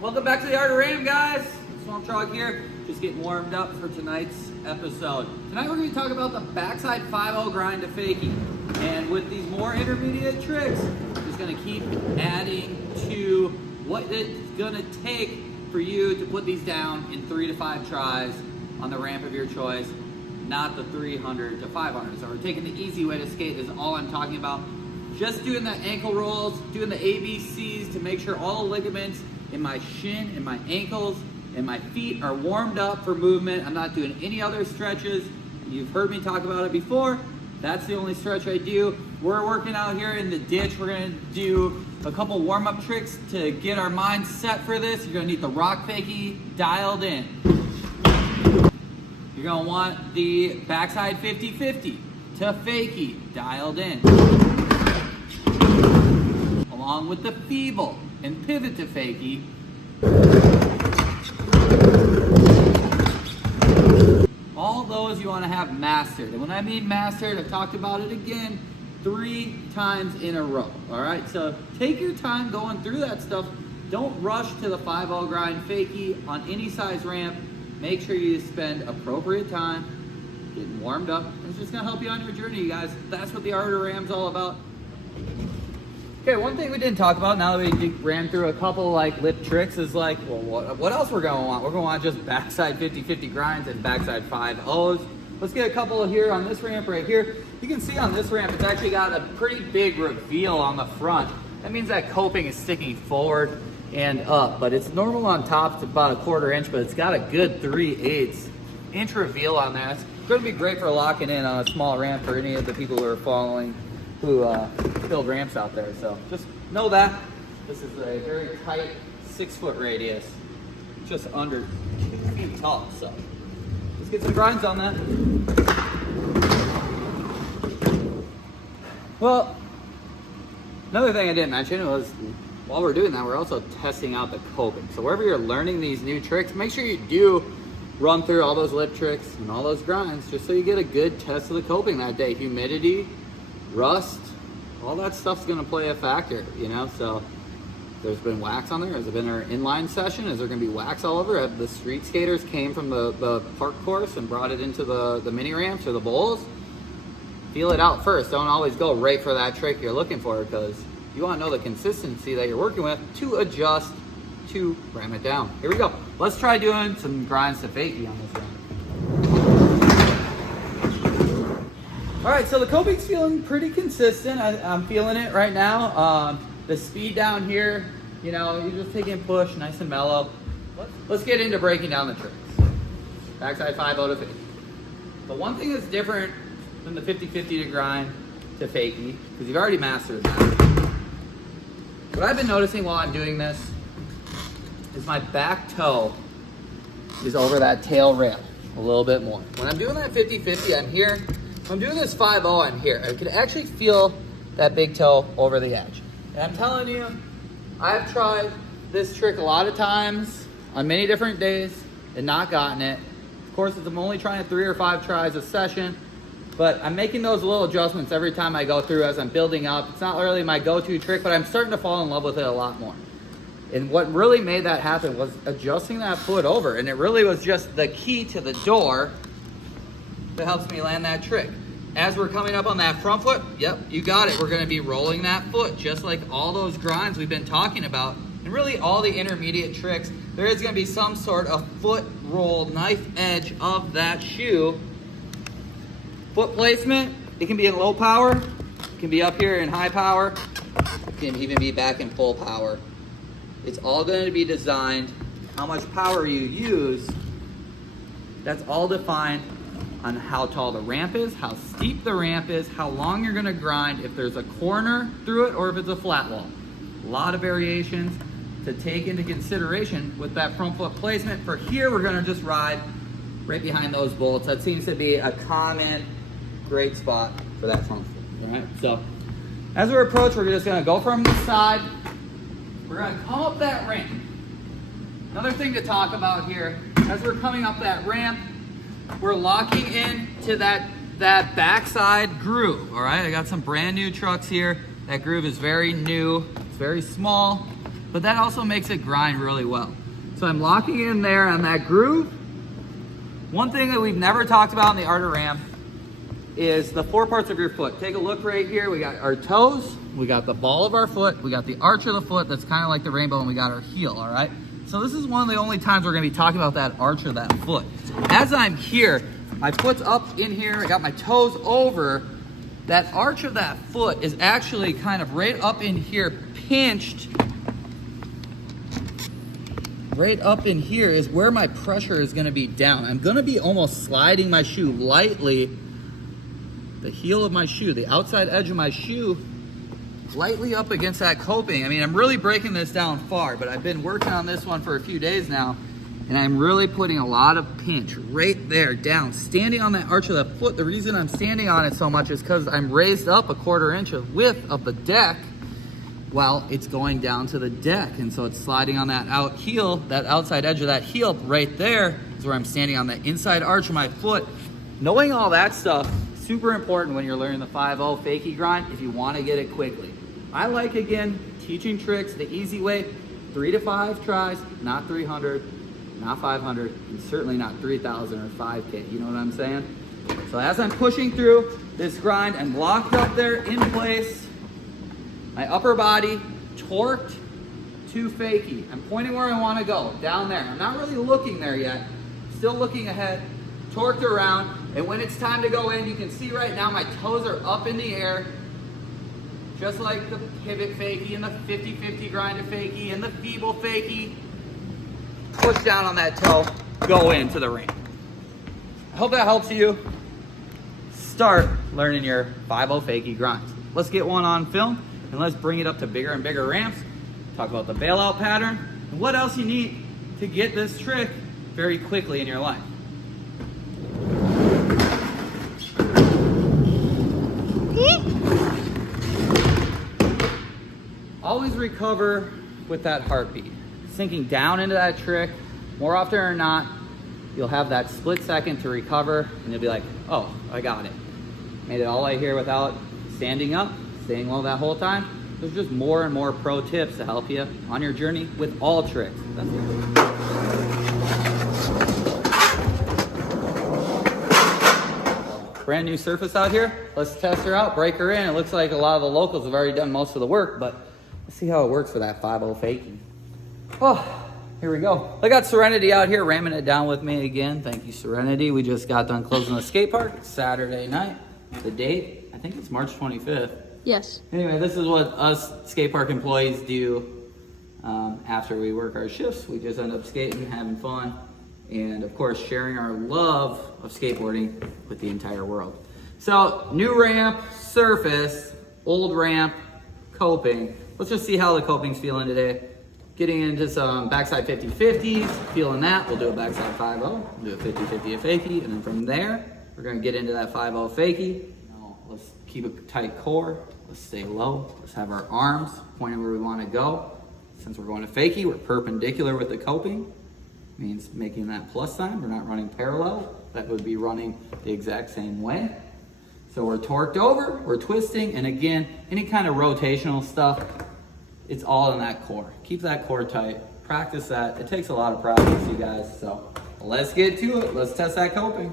Welcome back to the Art of Ram, guys. Swamp Trog here, just getting warmed up for tonight's episode. Tonight we're going to talk about the backside 5-0 grind to fakie. And with these more intermediate tricks, just going to keep adding to what it's going to take for you to put these down in 3 to 5 tries on the ramp of your choice, not the 300 to 500. So we're taking the easy way to skate is all I'm talking about. Just doing the ankle rolls, doing the ABCs to make sure all the ligaments in my shin and my ankles and my feet are warmed up for movement. I'm not doing any other stretches. You've heard me talk about it before. That's the only stretch I do. We're working out here in the ditch. We're gonna do a couple warm-up tricks to get our minds set for this. You're gonna need the rock fakie dialed in. You're gonna want the backside 50-50 to fakie dialed in. Along with the feeble and pivot to fakie. All those you want to have mastered. And when I mean mastered, I've talked about it again 3 times in a row. All right, so take your time going through that stuff. Don't rush to the 5-0 grind fakie on any size ramp. Make sure you spend appropriate time getting warmed up. It's just gonna help you on your journey, you guys. That's what the Art of Ram's all about. Okay, one thing we didn't talk about now that we ran through a couple like lip tricks is like, well, what else we're gonna want? We're gonna want just backside 50-50 grinds and backside 5-0s. Let's get a couple of here on this ramp right here. You can see on this ramp, it's actually got a pretty big reveal on the front. That means that coping is sticking forward and up, but it's normal on top. It's about a 1/4 inch, but it's got a good 3/8 inch reveal on there. It's gonna be great for locking in on a small ramp for any of the people who are following who build ramps out there. So just know that this is a very tight 6-foot radius, just under 2 feet tall. So let's get some grinds on that. Well, another thing I didn't mention was while we're doing that, we're also testing out the coping. So wherever you're learning these new tricks, make sure you do run through all those lip tricks and all those grinds just so you get a good test of the coping that day. Humidity, rust, all that stuff's gonna play a factor, you know. So there's been wax on there. Has it been our inline session? Is there gonna be wax all over? Have the street skaters came from the park course and brought it into the mini ramps or the bowls? Feel it out first. Don't always go right for that trick you're looking for, because you want to know the consistency that you're working with to adjust to ram it down. Here we go. Let's try doing some grinds to fakie on this ramp. All right, so the coping's feeling pretty consistent. I'm feeling it right now. The speed down here, you know, you're just taking a push, nice and mellow. Let's get into breaking down the tricks. Backside 5-0 to fakie. The one thing that's different than the 50-50 to grind to fakie, because you've already mastered that. What I've been noticing while I'm doing this is my back toe is over that tail rail a little bit more. When I'm doing that 50-50, I'm here. When I'm doing this 5-0, I'm here. I can actually feel that big toe over the edge. And I'm telling you, I've tried this trick a lot of times on many different days and not gotten it. Of course, I'm only trying 3 or 5 tries a session, but I'm making those little adjustments every time I go through as I'm building up. It's not really my go-to trick, but I'm starting to fall in love with it a lot more. And what really made that happen was adjusting that foot over. And it really was just the key to the door that helps me land that trick. As we're coming up on that front foot, yep, you got it. We're gonna be rolling that foot just like all those grinds we've been talking about. And really all the intermediate tricks, there is gonna be some sort of foot roll, knife edge of that shoe. Foot placement, it can be in low power, it can be up here in high power, it can even be back in full power. It's all going to be designed, how much power you use, that's all defined on how tall the ramp is, how steep the ramp is, how long you're going to grind, if there's a corner through it or if it's a flat wall. A lot of variations to take into consideration with that front foot placement. For here, we're going to just ride right behind those bolts. That seems to be a common great spot for that front foot. All right, so as we approach, we're just going to go from the side. We're going to come up that ramp. Another thing to talk about here, as we're coming up that ramp, we're locking in to that backside groove. All right, I got some brand new trucks here. That groove is very new. It's very small. but that also makes it grind really well. So I'm locking in there on that groove. One thing that we've never talked about in the art of ramp is the 4 parts of your foot. Take a look right here. We got our toes, we got the ball of our foot, we got the arch of the foot that's kind of like the rainbow, and we got our heel, all right? So this is one of the only times we're gonna be talking about that arch of that foot. As I'm here, my foot's up in here, I got my toes over. That arch of that foot is actually kind of right up in here, pinched. Right up in here is where my pressure is gonna be down. I'm gonna be almost sliding my shoe lightly, the heel of my shoe, the outside edge of my shoe, lightly up against that coping. I mean, I'm really breaking this down far, but I've been working on this one for a few days now, and I'm really putting a lot of pinch right there down, standing on that arch of that foot. The reason I'm standing on it so much is because I'm raised up a 1/4 inch of width of the deck while it's going down to the deck. And so it's sliding on that out heel, that outside edge of that heel right there is where I'm standing on the inside arch of my foot. Knowing all that stuff, super important when you're learning the 5-0 fakie grind if you want to get it quickly. I like, again, teaching tricks the easy way, 3 to 5 tries, not 300, not 500, and certainly not 3,000 or 5K, you know what I'm saying? So as I'm pushing through this grind, I'm locked up there in place, my upper body torqued to fakie. I'm pointing where I want to go, down there. I'm not really looking there yet, still looking ahead, torqued around, and when it's time to go in, you can see right now my toes are up in the air, just like the pivot fakie and the 50-50 grind to fakie and the feeble fakie. Push down on that toe, go into the ramp. I hope that helps you start learning your 5-0 fakie grinds. Let's get one on film and let's bring it up to bigger and bigger ramps. Talk about the bailout pattern and what else you need to get this trick very quickly in your life. Always recover with that heartbeat. Sinking down into that trick, more often or not, you'll have that split second to recover and you'll be like, oh, I got it. Made it all right here without standing up, staying low that whole time. There's just more and more pro tips to help you on your journey with all tricks. That's it. Brand new surface out here. Let's test her out, break her in. It looks like a lot of the locals have already done most of the work, but let's see how it works for that 5-0 fakie. Oh, here we go. I got Serenity out here ramming it down with me again. Thank you, Serenity. We just got done closing the skate park. It's Saturday night. The date, I think it's March 25th. Yes. Anyway, this is what us skate park employees do after we work our shifts. We just end up skating, having fun, and of course, sharing our love of skateboarding with the entire world. So, new ramp, surface, old ramp, coping. Let's just see how the coping's feeling today. Getting into some backside 50-50s, feeling that. We'll do a backside 5-0, we'll do a 50-50 a fakie, and then from there, we're gonna get into that 5-0 fakie. Now, let's keep a tight core, let's stay low, let's have our arms pointing where we wanna go. Since we're going to fakie, we're perpendicular with the coping, means making that plus sign. We're not running parallel, that would be running the exact same way. So we're torqued over, we're twisting, and again, any kind of rotational stuff, it's all in that core. Keep that core tight, practice that. It takes a lot of practice, you guys, so let's get to it. Let's test that coping.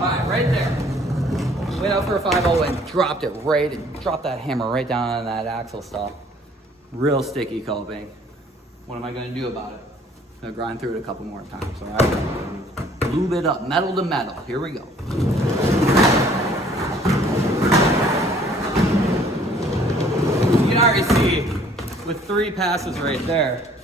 All right, right there. Went out for a 5-0 and dropped it right, and dropped that hammer right down on that axle stall. Real sticky coping. What am I gonna do about it? I'm gonna grind through it a couple more times, all right? Lube it up, metal to metal. Here we go. You can already see with 3 passes right there,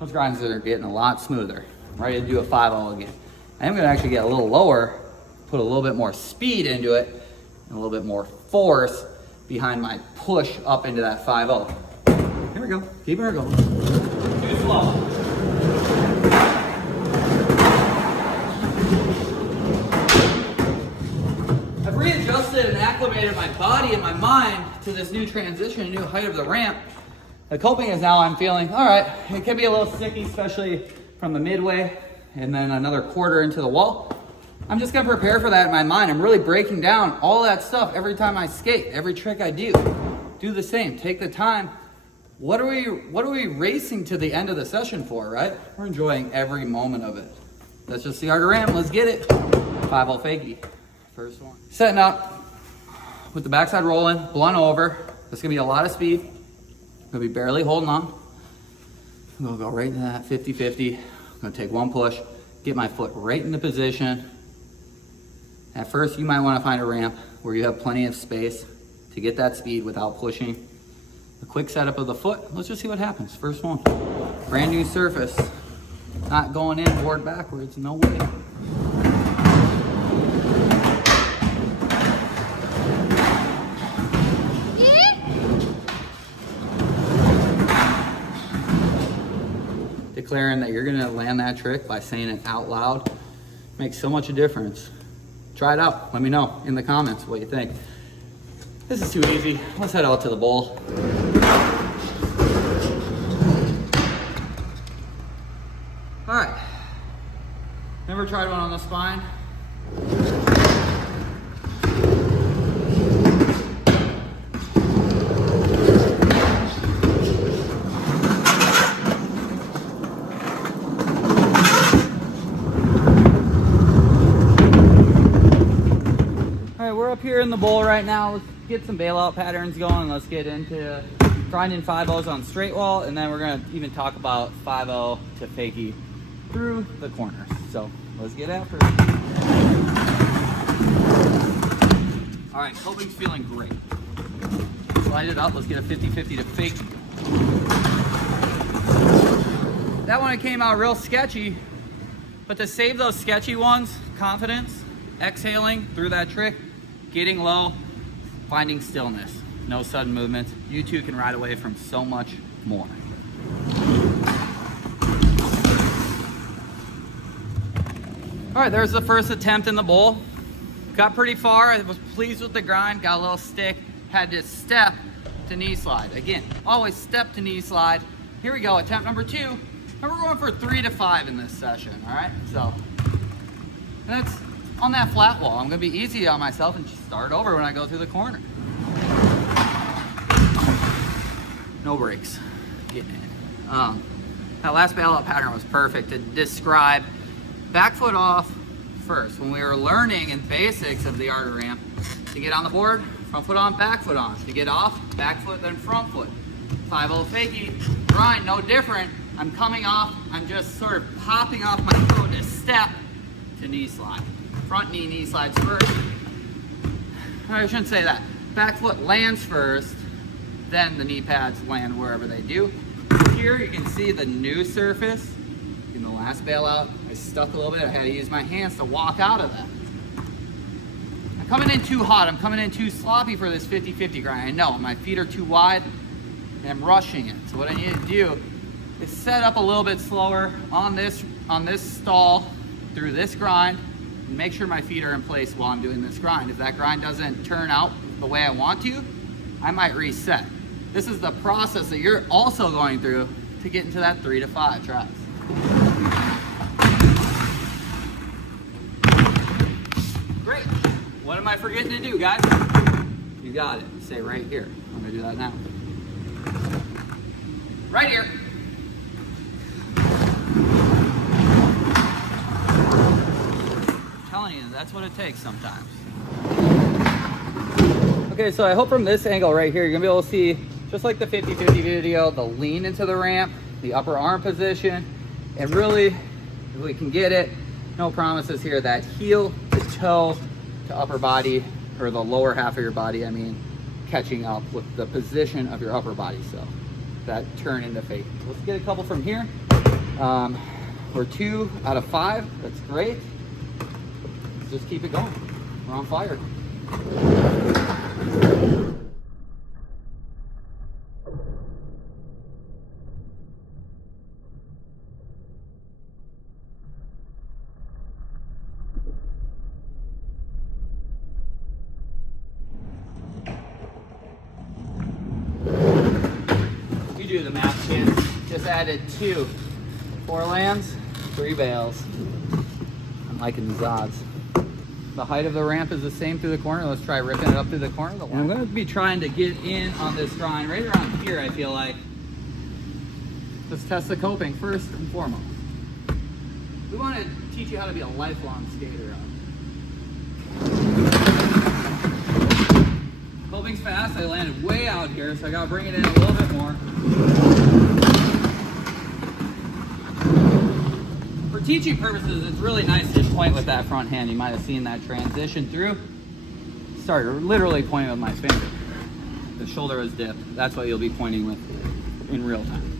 those grinds are getting a lot smoother. I'm ready to do a 5-0 again. I'm gonna actually get a little lower, put a little bit more speed into it, and a little bit more force behind my push up into that 5-0. Here we go, keep her going. Too slow. I've readjusted and acclimated my body and my mind to this new transition, new height of the ramp. The coping is now, I'm feeling, all right, it can be a little sticky, especially from the midway and then another quarter into the wall. I'm just gonna prepare for that in my mind. I'm really breaking down all that stuff every time I skate, every trick I do. do the same. Take the time. What are we racing to the end of the session for, right? We're enjoying every moment of it. That's just the art of ramp. Let's get it. 5-0 fakie. First one. Setting up with the backside rolling, blunt over. There's gonna be a lot of speed. I'm gonna be barely holding on. I'm gonna go right into that 50-50. I'm gonna take one push, get my foot right into position. At first, you might wanna find a ramp where you have plenty of space to get that speed without pushing. A quick setup of the foot. Let's just see what happens. First one. Brand new surface. Not going in, board backwards, no way. Declaring that you're gonna land that trick by saying it out loud makes so much a difference. Try it out. Let me know in the comments what you think. This is too easy. Let's head out to the bowl. All right. Never tried one on the spine. All right, we're up here in the bowl right now. Let's get some bailout patterns going. Let's get into grinding 5-0s on straight wall, and then we're gonna even talk about 5-0 to fakie through the corners. So let's get after it. All right, coping's feeling great. Slide it up, let's get a 50-50 to fakie. That one came out real sketchy, but to save those sketchy ones, confidence, exhaling through that trick, getting low, finding stillness, no sudden movements. You two can ride away from so much more. All right, there's the first attempt in the bowl. Got pretty far, I was pleased with the grind, got a little stick, had to step to knee slide. Again, always step to knee slide. Here we go, attempt number 2. And we're going for 3 to 5 in this session, all right? So, that's on that flat wall. I'm gonna be easy on myself and just start over when I go through the corner. No brakes, getting in. That last bailout pattern was perfect to describe back foot off first. When we were learning in basics of the art of ramp, to get on the board, front foot on, back foot on. To get off, back foot, then front foot. 5-0 fakie, grind, no different. I'm coming off, I'm just sort of popping off my foot to step to knee slide. Front knee, knee slides first. I shouldn't say that. Back foot lands first, then the knee pads land wherever they do. Here you can see the new surface. In the last bailout, I stuck a little bit. I had to use my hands to walk out of that. I'm coming in too hot. I'm coming in too sloppy for this 50-50 grind. I know my feet are too wide and I'm rushing it. So what I need to do is set up a little bit slower on this stall through this grind and make sure my feet are in place while I'm doing this grind. If that grind doesn't turn out the way I want to, I might reset. This is the process that you're also going through to get into that 3 to 5 tries. Great. What am I forgetting to do, guys? You got it. Say right here. I'm gonna do that now. Right here. I'm telling you, that's what it takes sometimes. Okay, so I hope from this angle right here, you're gonna be able to see, just like the 50-50 video, the lean into the ramp, the upper arm position, and really, if we can get it, no promises here, that heel to toe to upper body, or the lower half of your body, I mean, catching up with the position of your upper body. So that turn into fake. Let's get a couple from here. We're 2 out of 5, that's great. Let's just keep it going. We're on fire. Do the math, kids. Just added 2 4 lands, 3 bails. I'm liking these odds. The height of the ramp is the same through the corner. Let's try ripping it up through the corner. And I'm gonna be trying to get in on this grind right around here, I feel like. Let's test the coping first and foremost. We want to teach you how to be a lifelong skater. Coping's fast. I landed way out here, so I gotta bring it in a little bit more. For teaching purposes, it's really nice to just point with that front hand. You might have seen that transition through. Started literally pointing with my finger. The shoulder was dipped. That's what you'll be pointing with in real time.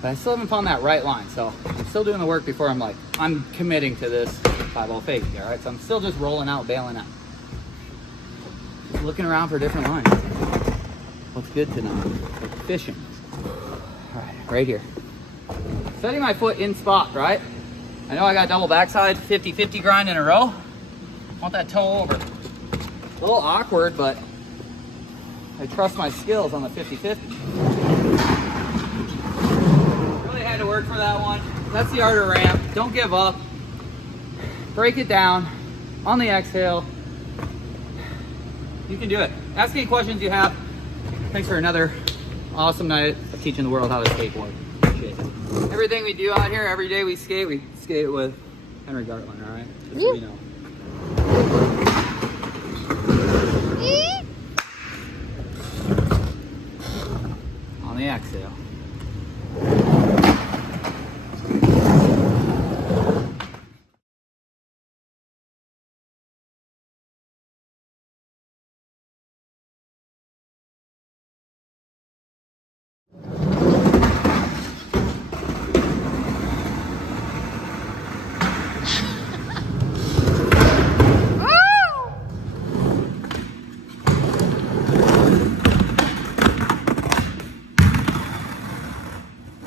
But I still haven't found that right line, so I'm still doing the work before I'm committing to this 5-0 fake, all right? So I'm still just rolling out, bailing out. Just looking around for different lines. What's good to know? Like fishing. All right here. Setting my foot in spot, right? I know I got double backside, 50-50 grind in a row. Want that toe over. A little awkward, but I trust my skills on the 50-50. Really had to work for that one. That's the art of ramp. Don't give up. Break it down on the exhale. You can do it. Ask any questions you have. Thanks for another awesome night of teaching the world how to skateboard. Appreciate it. Everything we do out here, every day we skate with Henry Gartland, all right? Just so you know. On the exhale.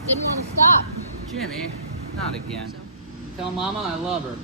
Didn't want to stop. Jimmy, not again. So. Tell Mama I love her.